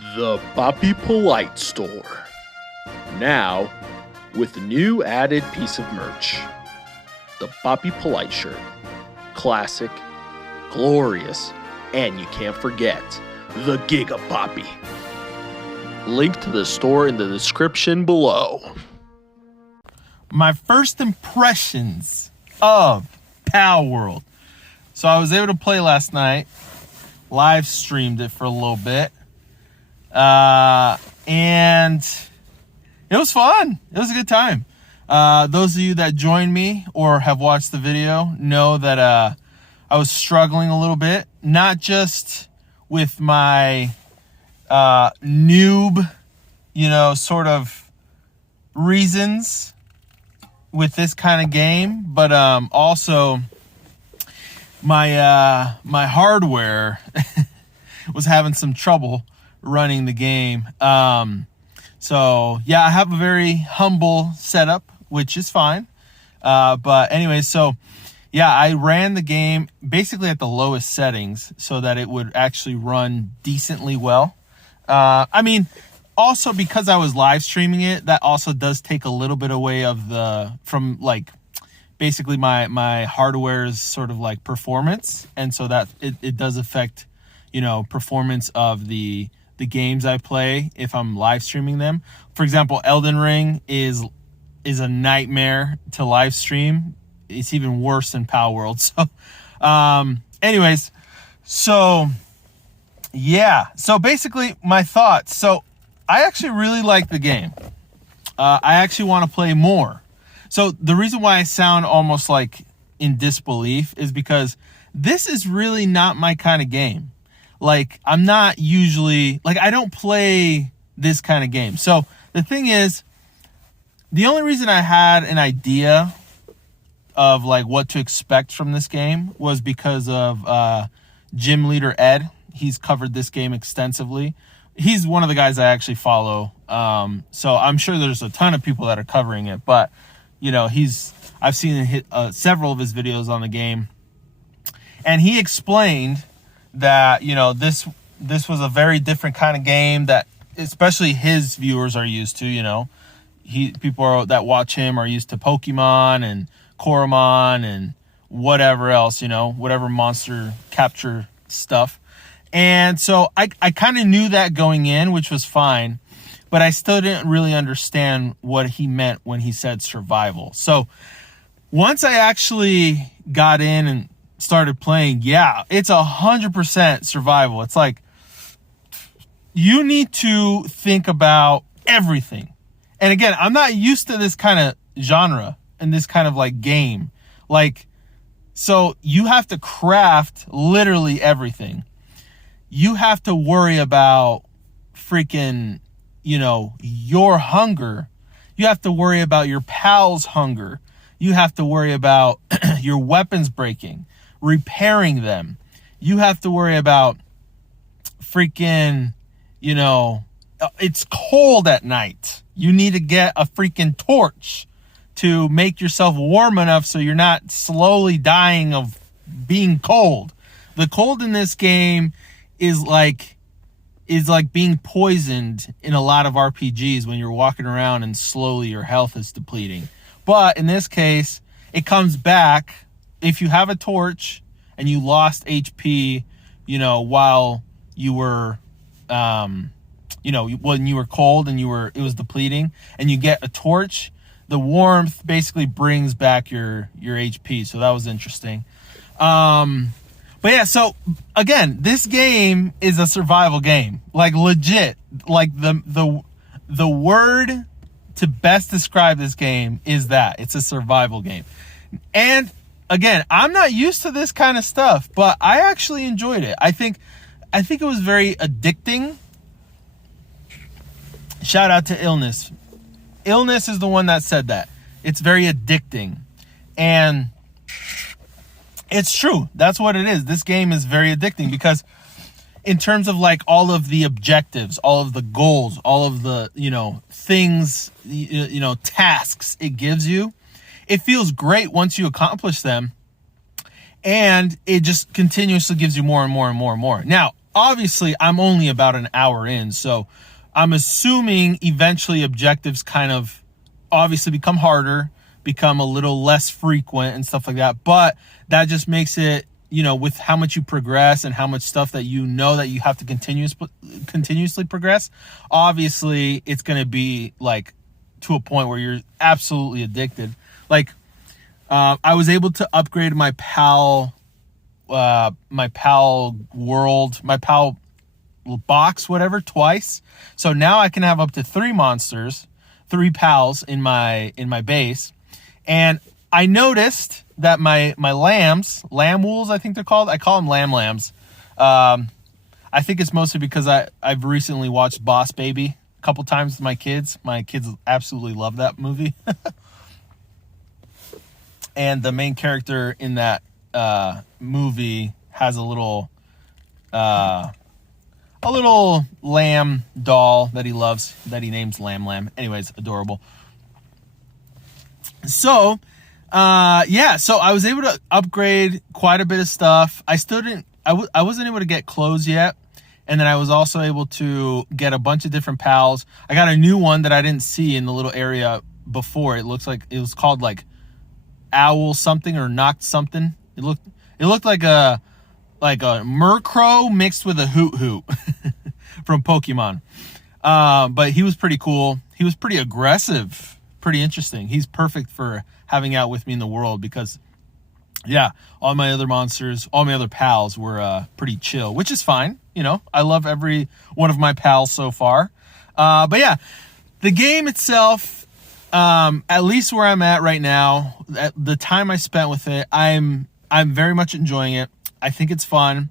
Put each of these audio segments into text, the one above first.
The Poppy Polite Store. Now, with a new added piece of merch. The Poppy Polite shirt. Classic, glorious, and you can't forget, the Giga Poppy. Link to the store in the description below. My first impressions of Palworld. So I was able to play last night. Live streamed it for a little bit. And it was fun. It was a good time. Those of you that joined me or have watched the video know that I was struggling a little bit, not just with my noob, sort of reasons with this kind of game, but also my hardware was having some trouble running the game. So yeah, I have a very humble setup, which is fine. But anyway, so yeah, I ran the game basically at the lowest settings so that it would actually run decently well. Also because I was live streaming it, that also does take a little bit away from basically my hardware's sort of like performance. And so that it does affect, performance of the games I play if I'm live streaming them. For example, Elden Ring is a nightmare to live stream. It's even worse than Palworld. So, anyways, so yeah. So basically, my thoughts. So I actually really like the game. I actually want to play more. So the reason why I sound almost like in disbelief is because this is really not my kind of game. Like, I'm not usually, I don't play this kind of game. So the thing is, the only reason I had an idea of what to expect from this game was because of Gym Leader Ed. He's covered this game extensively. He's one of the guys I actually follow. So I'm sure there's a ton of people that are covering it, but I've seen several of his videos on the game, and he explained that this was a very different kind of game that especially his viewers are used to. People that watch him are used to Pokemon and Koromon and whatever else, whatever monster capture stuff. And so I kind of knew that going in, which was fine, but I still didn't really understand what he meant when he said survival. So once I actually got in and started playing, yeah, it's 100% survival. It's like you need to think about everything. And again, I'm not used to this kind of genre and this kind of game. So you have to craft literally everything. You have to worry about freaking, your hunger. You have to worry about your pal's hunger. You have to worry about your weapons breaking, repairing them. You have to worry about freaking, it's cold at night. You need to get a freaking torch to make yourself warm enough so you're not slowly dying of being cold. The cold in this game is like being poisoned in a lot of RPGs when you're walking around and slowly your health is depleting. But in this case, it comes back if you have a torch and you lost HP, while you were, when you were cold and it was depleting, and you get a torch, the warmth basically brings back your HP. So that was interesting. But yeah, so again, this game is a survival game, legit. The word to best describe this game is that it's a survival game. And again, I'm not used to this kind of stuff, but I actually enjoyed it. I think it was very addicting. Shout out to Illness. Illness is the one that said that. It's very addicting. And it's true. That's what it is. This game is very addicting because in terms of all of the objectives, all of the goals, all of the, things, tasks it gives you, it feels great once you accomplish them. And it just continuously gives you more and more and more and more. Now, obviously I'm only about an hour in, so I'm assuming eventually objectives kind of obviously become harder, become a little less frequent and stuff like that. But that just makes it, with how much you progress and how much stuff that that you have to continuously progress, obviously it's going to be like to a point where you're absolutely addicted. Like, I was able to upgrade my pal world, my pal box, whatever, twice. So now I can have up to 3 pals in my base. And I noticed that my lamb wools, I think they're called. I call them lambs. I think it's mostly because I've recently watched Boss Baby a couple times with my kids. My kids absolutely love that movie. And the main character in that movie has a little lamb doll that he loves, that he names Lamb. Anyways, adorable. So, so I was able to upgrade quite a bit of stuff. I wasn't able to get clothes yet. And then I was also able to get a bunch of different pals. I got a new one that I didn't see in the little area before. It looks like it was called like Owl something or Knocked something. It looked like a Murkrow mixed with a Hoot from Pokemon. But he was pretty cool. He was pretty aggressive, pretty interesting. He's perfect for having out with me in the world because, yeah, all my other pals were pretty chill, which is fine. I love every one of my pals so far. But yeah, the game itself, at least where I'm at right now, at the time I spent with it, I'm very much enjoying it. I think it's fun.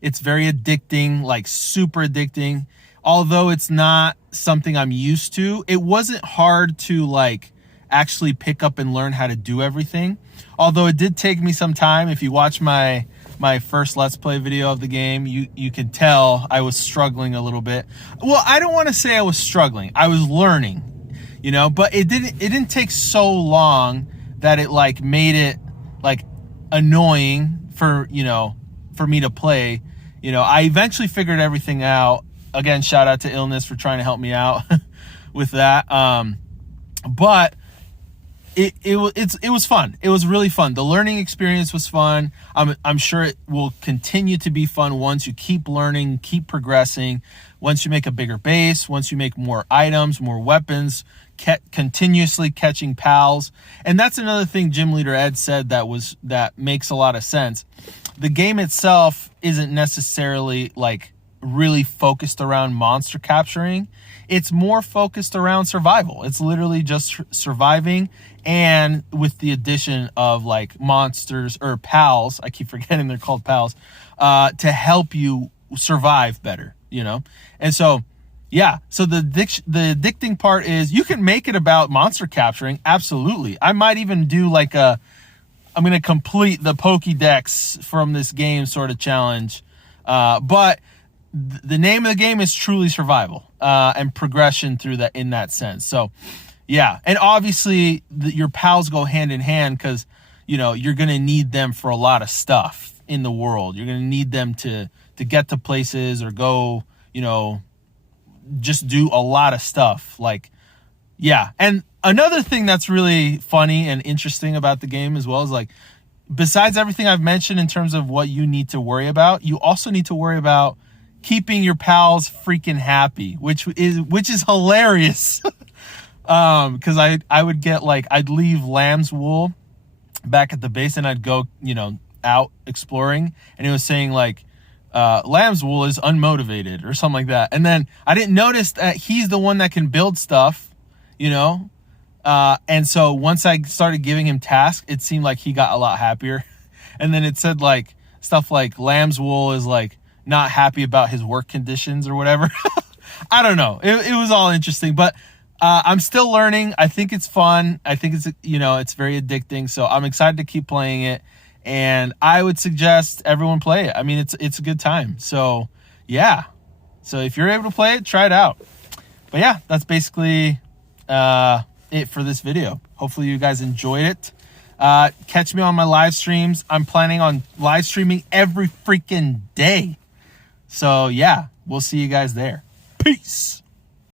It's very addicting, like super addicting. Although it's not something I'm used to, it wasn't hard to like actually pick up and learn how to do everything. Although it did take me some time. If you watch my first Let's Play video of the game, you can tell I was struggling a little bit. Well, I don't want to say I was struggling. I was learning, but it didn't take so long that it like made it like annoying for me to play. I eventually figured everything out. Again, shout out to Illness for trying to help me out with that. But it was fun. It was really fun. The learning experience was fun. I'm sure it will continue to be fun once you keep learning, keep progressing. Once you make a bigger base, once you make more items, more weapons, continuously catching pals. And that's another thing Gym Leader Ed said that makes a lot of sense. The game itself isn't necessarily like really focused around monster capturing. It's more focused around survival. It's literally just surviving, and with the addition of like monsters or pals, I keep forgetting they're called pals, to help you survive better, And so, yeah, so the addicting part is you can make it about monster capturing. Absolutely. I might even do I'm going to complete the Pokédex from this game sort of challenge. But the name of the game is truly survival and progression through that in that sense. So, yeah. And obviously your pals go hand in hand because, you're going to need them for a lot of stuff in the world. You're going to need them to get to places or go, just do a lot of stuff. Yeah. And another thing that's really funny and interesting about the game as well is besides everything I've mentioned in terms of what you need to worry about, you also need to worry about keeping your pals freaking happy, which is hilarious. Cause I would get I'd leave Lamb's wool back at the base and I'd go, out exploring, and it was saying Lamb's wool is unmotivated or something like that. And then I didn't notice that he's the one that can build stuff, and so once I started giving him tasks, it seemed like he got a lot happier. And then it said stuff like Lamb's wool is not happy about his work conditions or whatever. I don't know. It was all interesting, but I'm still learning. I think it's fun. I think it's, it's very addicting. So I'm excited to keep playing it. And I would suggest everyone play it. I mean, it's a good time. So yeah. So if you're able to play it, try it out. But yeah, that's basically it for this video. Hopefully you guys enjoyed it. Catch me on my live streams. I'm planning on live streaming every freaking day. So yeah, we'll see you guys there. Peace.